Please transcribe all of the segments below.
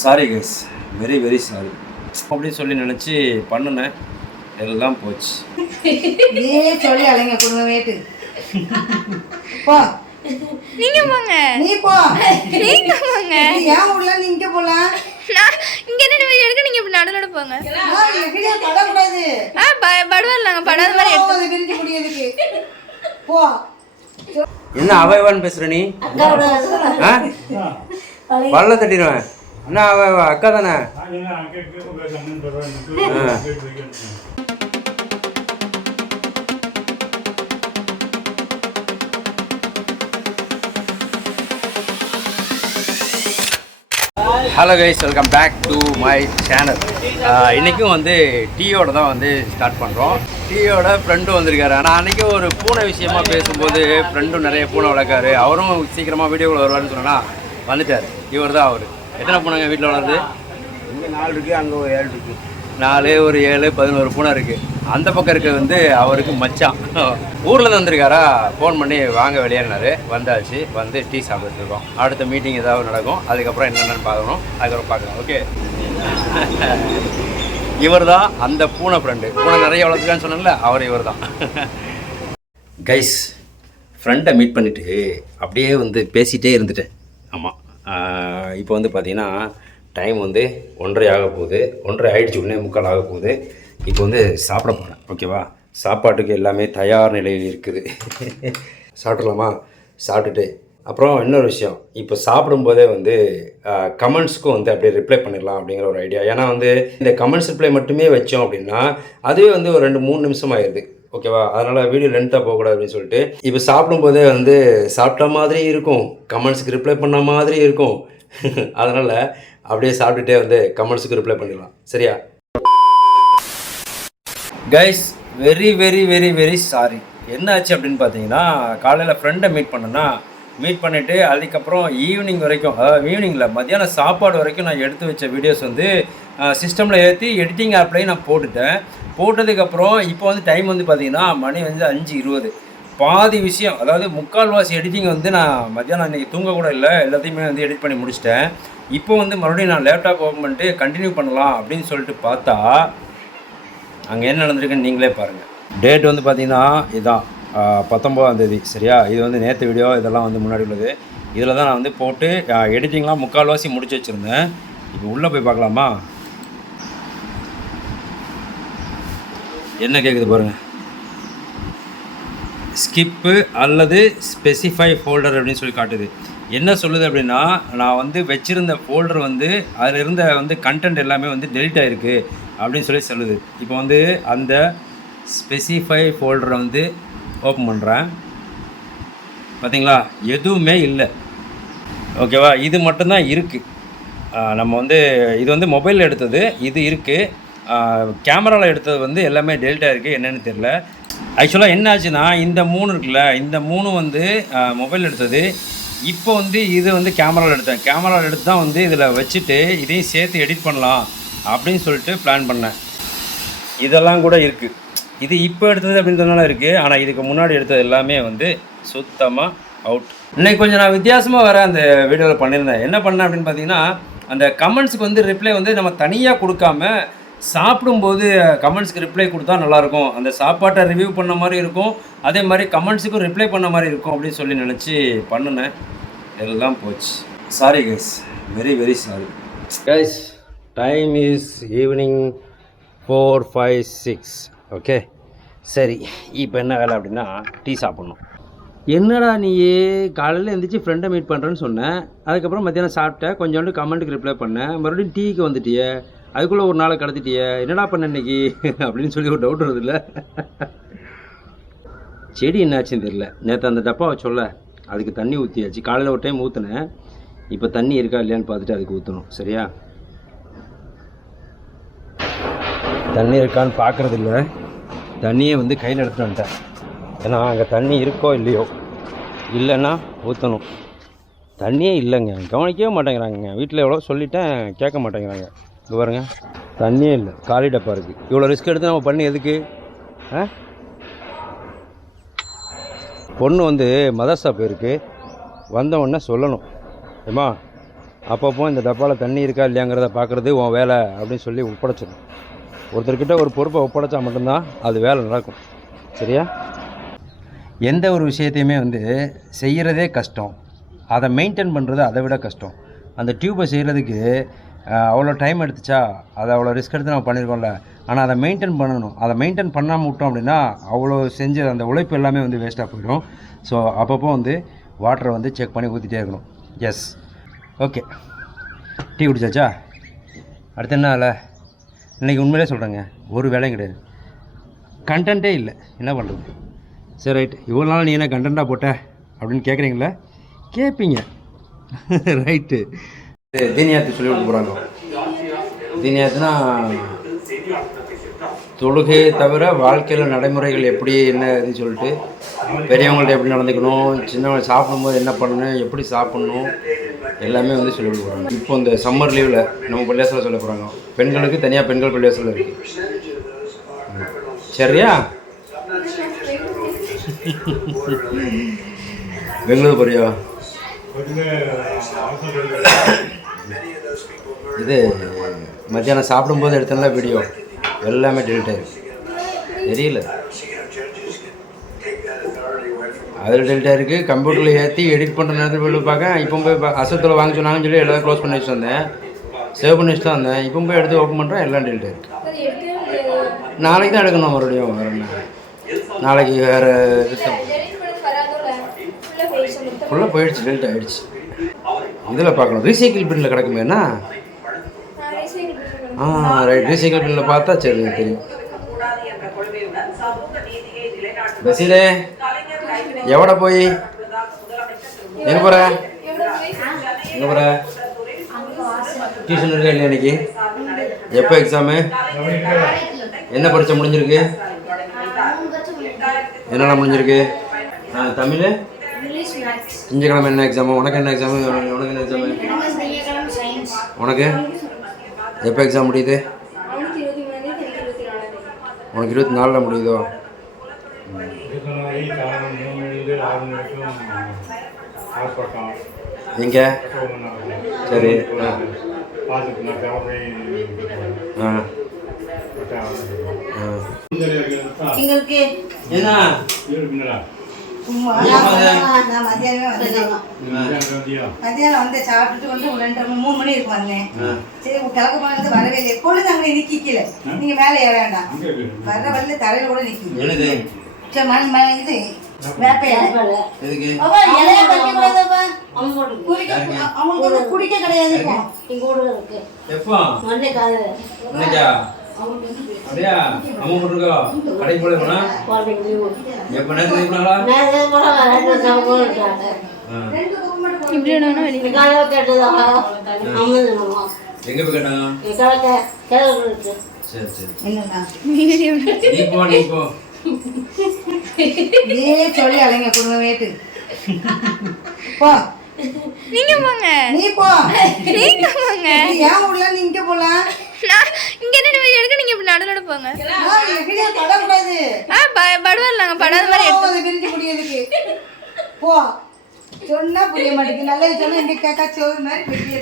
Sorry guys, very very sorry அப்படின்னு சொல்லி நினச்சி பண்ணினேன், எல்லாம் போச்சு. நீ சொல்லி அலைங்க குடும்பமேட்டு போ. நீங்க போங்க. நீ போ. நீங்க போங்க. ஏன் உள்ள நீ இங்க போலாம்? நான் இங்க என்ன வீடியோ எடுக்க, நீங்க இப்படி நடுநடு போங்க. வீடியோ படக்கூடாது. படுவாங்க படாத மாதிரி எடுத்து விரிஞ்சு முடியதுக்கு போ. என்ன அவைவான்னு பேசுற நீ? பல்ல தட்டிடுவேன். என்ன அவ அக்கா தானே? Hello guys, welcome back to my channel. இன்றைக்கும் வந்து டீயோட தான் வந்து ஸ்டார்ட் பண்ணுறோம். டீயோட ஃப்ரெண்டும் வந்திருக்காரு. ஆனால் அன்றைக்கி ஒரு பூனை விஷயமா பேசும்போது ஃப்ரெண்டும் நிறைய பூனை வளர்க்காரு, அவரும் சீக்கிரமாக வீடியோவில் வருவார்னு சொன்னால் வந்துட்டார். இவர் தான் அவர். எத்தனை பூனைங்க வீட்டில் வளருது? இங்கே 4 இருக்குது, அங்கே ஒரு 7 இருக்குது. 4, ஒரு 7, 11 பூனை இருக்குது. அந்த பக்கம் இருக்க வந்து அவருக்கு மச்சான். ஊர்லேருந்து வந்திருக்காரா, ஃபோன் பண்ணி வாங்க வெளியேறினார். வந்தாச்சு, வந்து டீ சாப்பிட்டுருக்கோம். அடுத்த மீட்டிங் ஏதாவது நடக்கும், அதுக்கப்புறம் என்னென்னு பார்க்கணும், அதுக்கப்புறம் பார்க்கலாம். ஓகே, இவர் தான் அந்த பூனை ஃப்ரெண்டு. பூனை நிறைய வளர்த்துக்கான்னு சொன்னேன்ல, அவர் இவர் தான். கைஸ், ஃப்ரெண்டை மீட் பண்ணிவிட்டு அப்படியே வந்து பேசிகிட்டே இருந்துட்டேன். ஆமாம், இப்போ வந்து பார்த்திங்கன்னா டைம் வந்து 1:30 ஆக போகுது. 1:30 ஆகிடுச்சு, 1:45 ஆக போகுது. இப்போ வந்து சாப்பிட போகிறேன். ஓகேவா? சாப்பாட்டுக்கு எல்லாமே தயார் நிலையில் இருக்குது. சாப்பிட்றலாமா? சாப்பிட்டுட்டு அப்புறம் இன்னொரு விஷயம், இப்போ சாப்பிடும்போதே வந்து கமெண்ட்ஸுக்கும் வந்து அப்படியே ரிப்ளை பண்ணிடலாம் அப்படிங்கிற ஒரு ஐடியா. ஏன்னா வந்து இந்த கமெண்ட்ஸ் ரிப்ளை மட்டுமே வச்சோம் அப்படின்னா அதுவே வந்து ஒரு 2-3 நிமிஷம் ஆயிடுது. ஓகேவா? அதனால் வீடியோ லென்த்தாக போகக்கூடாது அப்படின்னு சொல்லிட்டு இப்போ சாப்பிடும்போதே வந்து சாப்பிட்ட மாதிரி இருக்கும், கமெண்ட்ஸுக்கு ரிப்ளை பண்ண மாதிரி இருக்கும். அதனால் அப்படியே சாப்பிட்டுட்டே வந்து கமெண்ட்ஸுக்கு ரிப்ளை பண்ணிடலாம். சரியா guys? Very very very very sorry. என்ன ஆச்சு அப்படின்னு பார்த்தீங்கன்னா, காலையில் ஃப்ரெண்டை மீட் பண்ணிவிட்டு அதுக்கப்புறம் ஈவினிங் வரைக்கும், அதாவது ஈவினிங்கில் மத்தியானம் சாப்பாடு வரைக்கும் நான் எடுத்து வச்ச வீடியோஸ் வந்து சிஸ்டமில் ஏற்றி எடிட்டிங் ஆப்லேயும் நான் போட்டதுக்கப்புறம் இப்போ வந்து டைம் வந்து பார்த்திங்கன்னா மணி வந்து 5:20. பாதி விஷயம், அதாவது 3/4 எடிட்டிங் வந்து நான் மத்தியானம் அன்றைக்கி தூங்கக்கூட இல்லை, எல்லாத்தையுமே வந்து எடிட் பண்ணி முடிச்சிட்டேன். இப்போ வந்து மறுபடியும் நான் லேப்டாப் ஓப்பன் பண்ணிட்டு கண்டினியூ பண்ணலாம் அப்படின்னு சொல்லிட்டு பார்த்தா அங்கே என்ன நடந்திருக்குன்னு நீங்களே பாருங்கள். டேட் வந்து பார்த்திங்கன்னா இதுதான் 19ஆம் தேதி. சரியா? இது வந்து நேற்று வீடியோ, இதெல்லாம் வந்து முன்னாடி உள்ளது. இதில் தான் நான் வந்து போட்டு எடிட்டிங்லாம் 3/4 முடிச்சு வச்சுருந்தேன். இப்போ உள்ளே போய் பார்க்கலாமா? என்ன கேட்குது பாருங்கள். ஸ்கிப்பு அல்லது ஸ்பெசிஃபை ஃபோல்டர் அப்படின்னு சொல்லி காட்டுது. என்ன சொல்லுது அப்படின்னா, நான் வந்து வச்சுருந்த ஃபோல்டர் வந்து அதில் இருந்த வந்து கண்டென்ட் எல்லாமே வந்து டெலிட் ஆகிருக்கு அப்படின்னு சொல்லி சொல்லுது. இப்போ வந்து அந்த ஸ்பெசிஃபை ஃபோல்டரை வந்து ஓப்பன் பண்ணுறேன். பார்த்தீங்களா? எதுவுமே இல்லை. ஓகேவா? இது மட்டும்தான் இருக்குது. நம்ம வந்து இது வந்து மொபைலில் எடுத்தது, இது இருக்குது. கேமராவில் எடுத்தது வந்து எல்லாமே டெலிட் ஆகிருக்கு. என்னென்னு தெரில. ஆக்சுவலாக என்ன ஆச்சுன்னா, இந்த 3 இருக்குல்ல, இந்த 3 வந்து மொபைல் எடுத்தது. இப்போ வந்து இது வந்து கேமராவில் எடுத்து தான் வந்து இதில் வச்சுட்டு இதையும் சேர்த்து எடிட் பண்ணலாம் அப்படின்னு சொல்லிட்டு பிளான் பண்ணேன். இதெல்லாம் கூட இருக்குது. இது இப்போ எடுத்தது அப்படின்றதுனால இருக்குது. ஆனால் இதுக்கு முன்னாடி எடுத்தது எல்லாமே வந்து சுத்தமாக அவுட். இன்றைக்கி கொஞ்சம் நான் வித்தியாசமாக வர அந்த வீடியோவில் பண்ணியிருந்தேன். என்ன பண்ணேன் அப்படின்னு பார்த்தீங்கன்னா, அந்த கமெண்ட்ஸுக்கு வந்து ரிப்ளை வந்து நம்ம தனியாக கொடுக்காம சாப்பிடும்போது கமெண்ட்ஸுக்கு ரிப்ளை கொடுத்தா நல்லாயிருக்கும், அந்த சாப்பாட்டை ரிவ்யூ பண்ண மாதிரி இருக்கும், அதே மாதிரி கமெண்ட்ஸுக்கும் ரிப்ளை பண்ண மாதிரி இருக்கும் அப்படின்னு சொல்லி நினச்சி பண்ணினேன். எல்லாம் போச்சு. Sorry guys, very very sorry guys. Time is evening 4:56. Okay, சரி. இப்போ என்ன வேலை அப்படின்னா, டீ சாப்பிட்ணும். என்னடா நீ காலையில் எழுந்திரிச்சு ஃப்ரெண்டை மீட் பண்ணுறேன்னு சொன்னேன், அதுக்கப்புறம் மத்தியானம் சாப்பிட்டேன், கொஞ்சோண்டு கமெண்ட்டுக்கு ரிப்ளை பண்ணேன், மறுபடியும் டீக்கு வந்துட்டியே, அதுக்குள்ளே ஒரு நாளை கடத்திட்டியே, என்னடா பண்ண இன்னைக்கு அப்படின்னு சொல்லி ஒரு டவுட் வருதுல்ல. செடி என்னாச்சுன்னு தெரியல. நேற்று அந்த டப்பாவை சொல்ல அதுக்கு தண்ணி ஊற்றியாச்சு. காலையில் ஒரு டைம் ஊற்றினேன், இப்போ தண்ணி இருக்கா இல்லையான்னு பார்த்துட்டு அதுக்கு ஊற்றணும். சரியா? தண்ணி இருக்கான்னு பார்க்குறது இல்லை, தண்ணியை வந்து கையில் எடுத்துகிட்டு வந்துட்டேன். ஏன்னா அங்கே தண்ணி இருக்கோ இல்லையோ, இல்லைன்னா ஊற்றணும். தண்ணியே இல்லைங்க, கவனிக்கவே மாட்டேங்கிறாங்க. வீட்டில் எவ்வளோ சொல்லிட்டேன், கேட்க மாட்டேங்கிறாங்க. இது பாருங்கள், தண்ணியே இல்லை, காலி டப்பா இருக்குது. இவ்வளோ ரிஸ்க் எடுத்து நம்ம பண்ணி எதுக்கு? பொண்ணு வந்து மதர்ஸா போயிருக்கு, வந்த உடனே சொல்லணும், ஏம்மா அப்பப்போ இந்த டப்பாவில் தண்ணி இருக்கா இல்லையாங்கிறத பார்க்குறது உன் வேலை அப்படின்னு சொல்லி ஒப்படைச்சிடும். ஒருத்தர்கிட்ட ஒரு பொறுப்பை ஒப்படைச்சா மட்டும்தான் அது வேலை நடக்கும். சரியா? எந்த ஒரு விஷயத்தையுமே வந்து செய்கிறதே கஷ்டம், அதை மெயின்டைன் பண்ணுறது அதை விட கஷ்டம். அந்த டியூப்பை செய்கிறதுக்கு அவ்வளோ டைம் எடுத்துச்சா, அதை அவ்வளோ ரிஸ்க் எடுத்து நம்ம பண்ணியிருக்கோம்ல. ஆனால் அதை மெயின்டைன் பண்ணணும். அதை மெயின்டைன் பண்ணாமல் விட்டோம் அப்படின்னா அவ்வளோ செஞ்ச அந்த உழைப்பு எல்லாமே வந்து வேஸ்ட்டாக போயிடும். ஸோ அப்பப்போ வந்து வாட்டரை வந்து செக் பண்ணி ஊற்றிட்டே இருக்கணும். Yes, okay. டீ குடிச்சாச்சா? அடுத்து என்ன வேலை? இன்றைக்கி உண்மையிலே சொல்கிறேங்க, ஒரு வேலையும் கிடையாது, கண்டென்ட்டே இல்லை. என்ன பண்ணுறது? சரி, ரைட். இவ்வளோ நாள் நீ என்ன கண்டென்ட்டாக போட்ட அப்படின்னு கேட்குறீங்களா? கேட்பீங்க. ரைட்டு. தீனியாத்து சொல்லி கொடுக்க போகிறாங்க. தீனியாத்துனா தொழுகையை தவிர வாழ்க்கையில் நடைமுறைகள் எப்படி என்ன இதுன்னு சொல்லிட்டு, பெரியவங்கள்ட்ட எப்படி நடந்துக்கணும், சின்னவங்க சாப்பிடும்போது என்ன பண்ணணும், எப்படி சாப்பிட்ணும், எல்லாமே வந்து சொல்லிக் கொடுக்குறாங்க. இப்போ இந்த சம்மர் லீவில் நம்ம பள்ளியாசில் சொல்ல போகிறாங்க. பெண்களுக்கு தனியாக பெண்கள் பள்ளியாசில் இருக்குது. சரியா? பெங்களூர் போறியா? இது மத்தியானம் சாப்பிடும்போது எடுத்தல வீடியோ எல்லாமே டெலிட் ஆயிருக்கு. தெரியல, அதில் டெலிட் ஆயிருக்கு. கம்ப்யூட்டரில் ஏற்றி எடிட் பண்ணுற நேரத்தில் போய் பார்க்க, இப்போ போய் அசத்தில் வாங்க சொன்னாங்கன்னு சொல்லி எல்லாரும் க்ளோஸ் பண்ணி வச்சு வந்தேன், சேவ் பண்ணி வச்சு தான் வந்தேன். இப்போ போய் எடுத்து ஓப்பன் பண்ணுறேன், எல்லாம் டெலிட் ஆயிருக்கு. நாளைக்கு தான் எடுக்கணும் மறுபடியும். வேறு என்ன, நாளைக்கு வேறு ஃபுல்லாக போயிடுச்சு, டெலிட் ஆகிடுச்சு. இதில் பார்க்கணும், ரீசைக்கிள் பின்னில் கிடக்குமே என்ன? ரைட், ரீசைக்கிள் பின்னில் பார்த்தா சரி தெரியும். பஸ்ஸிலே எவ்வளோ போய் எங்கே போகிற? எங்கே போகிற? டியூஷன் இருக்கா இல்லையா இன்னைக்கு? எப்போ எக்ஸாமு? என்ன பரீட்சை முடிஞ்சிருக்கு? என்னெல்லாம் முடிஞ்சிருக்கு? தமிழ் திங்கக்கிழமை என்ன எக்ஸாமு? உனக்கு என்ன எக்ஸாமு? உனக்கு என்ன எக்ஸாமு? உனக்கு எப்போ எக்ஸாம் முடியுது? உனக்கு 24 முடியுதோ? எங்கே? சரி. எங்களுக்கு என்ன மத்தியானம் வந்து சாப்பிட்டுட்டு வந்து 2-3 மணி இருக்கும் வந்தேன். சரி, கிழக்கு போனது வரவே இல்லை. எப்பொழுது அங்கே நிக்கல, நீங்க மேலே ஏற வேண்டாம், வர்ற வரல தரையில கூட நிக்கல. இது அவங்களுக்கு குடிக்க கிடையாது. அப்படியா? அம்மா போட்டுருக்கா? கடைக்கு போல போனா எப்போ நேரத்தில் போனாங்களா? இப்படி ஒன்று வெளியே எங்கே போய் கேட்டாங்க? சரி சரி, வீடியோ நீ போ, நீ போ. இதே சொல்லி அலைங்க குடும்பமேட்டு. போ, நீங்க போங்க. நீ போ. நீங்க போங்க. ஏன் உள்ள நீங்க போலாம்? நான் இங்க என்ன வீடியோ எடுக்க, நீங்க இப்படி நடுநடு போங்க. வீடியோ படக்கூடாது. படுவாங்க, படாத மாதிரி எடுத்து பிரிஞ்சு முடியதுக்கு போ. சொன்னா புரிய மாட்டேங்குது. நல்லது சொன்னா எங்க கேட்கா சோறு மாதிரி பெரிய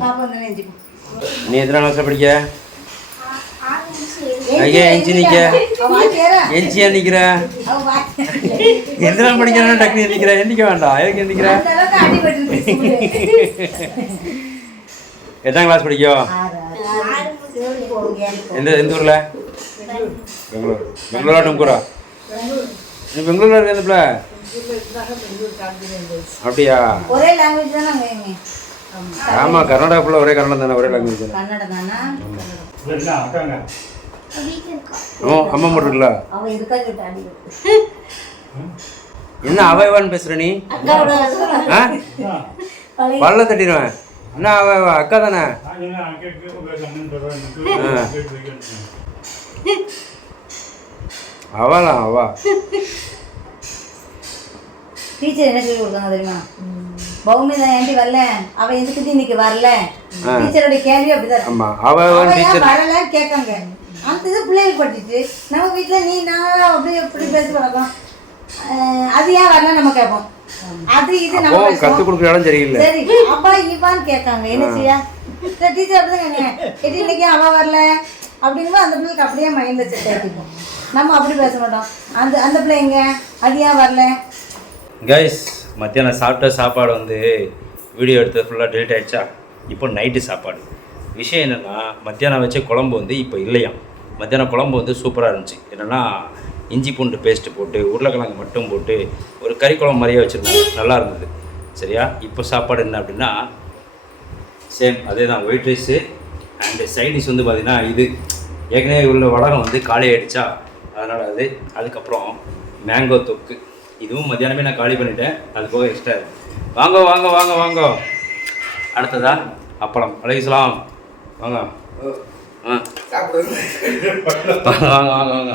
பாப்பா வந்து நெஞ்சு. நீ எத்தனை கிளாஸ் படிக்க? ஐயா எஞ்சி நிற்க, எஞ்சியா நிற்கிற? எத்தனை படிக்கிறா? டக்குனு எந்திக்கிற? எந்திக்க வேண்டாம், எதுக்கு எந்திக்கிற? எத்தனை கிளாஸ் படிக்கும்? எந்த ஊரில்? பெங்களூர். பெங்களூரா டும்கூரா? நீ பெங்களூரில் இருக்க எந்த பிள்ளை? அப்படியா? ஒரே லாங்குவேஜ் தானே. ஆமாம், கர்நாடகா ஃபுல்லாக ஒரே கன்னடம் தானே, ஒரே லாங்குவேஜ் தானே. கன்னடம் தானா? அம்மா மட்டும் இருக்குல்ல? என்ன அவைவான்னு பேசுற நீ? பல்ல தட்டிடுவேன். என்ன அவ அக்கா தானே? அவளா? அவா டீச்சர் என்ன சொல்லி கொடுத்தாங்க தெரியுமா? பௌமிதா ஏண்டி வரல, அவ எதுக்கு இன்னைக்கு வரல? டீச்சரோட கேள்வி அப்படிதான். ஆமா, அவ வரல கேட்காங்க. அந்த இது பிள்ளைகள் படிச்சுட்டு நம்ம வீட்டுல நீ நான் அப்படியே எப்படி பேச வழக்கம். அது ஏன் வரல நம்ம கேட்போம். அது இது அப்போ நம்ம கற்றுக் பேசுவோம். கொடுக்குற இடம் சரியில்லை. சரி அப்பா இவான்னு கேட்காங்க, என்ன செய்ய? டீச்சர் அப்படிதான் கேட்காங்க, இன்னைக்கு அவ வரல அப்படிங்கும்போது அந்த பிள்ளைக்கு அப்படியே மைண்டில் செட் ஆகிக்கும். நம்ம அப்படி பேச மாட்டோம். அந்த அந்த பிள்ளைங்க அது ஏன் வரல. கைஸ், மத்தியானம் சாப்பிட்ட சாப்பாடு வந்து வீடியோ எடுத்தது ஃபுல்லாக டெலிட் ஆகிடுச்சா. இப்போ நைட்டு சாப்பாடு. விஷயம் என்னென்னா, மத்தியானம் வச்ச குழம்பு வந்து இப்போ இல்லையாம். மத்தியானம் குழம்பு வந்து சூப்பராக இருந்துச்சு. என்னென்னா இஞ்சி பூண்டு பேஸ்ட்டு போட்டு உருளைக்கிழங்கு மட்டும் போட்டு ஒரு கறி குழம்பு மாதிரியே வச்சுருந்தாங்க, நல்லா இருந்தது. சரியா? இப்போ சாப்பாடு என்ன அப்படின்னா சேம் அதே தான், ஒயிட் ரைஸு அண்டு சைடிஷ் வந்து பார்த்திங்கன்னா இது ஏற்கனவே உள்ள வடகம் வந்து காலி ஆகிடுச்சா, அதனால் அது. அதுக்கப்புறம் மேங்கோ தொக்கு, இதுவும் மத்தியானமே நான் காலி பண்ணிட்டேன், அது போக எக்ஸ்ட்ரா இருக்குது. வாங்க வாங்க வாங்க வாங்க. அடுத்ததா அப்பளம். அலைக்கலாம் வாங்க. வாங்க வாங்க வாங்க வாங்க.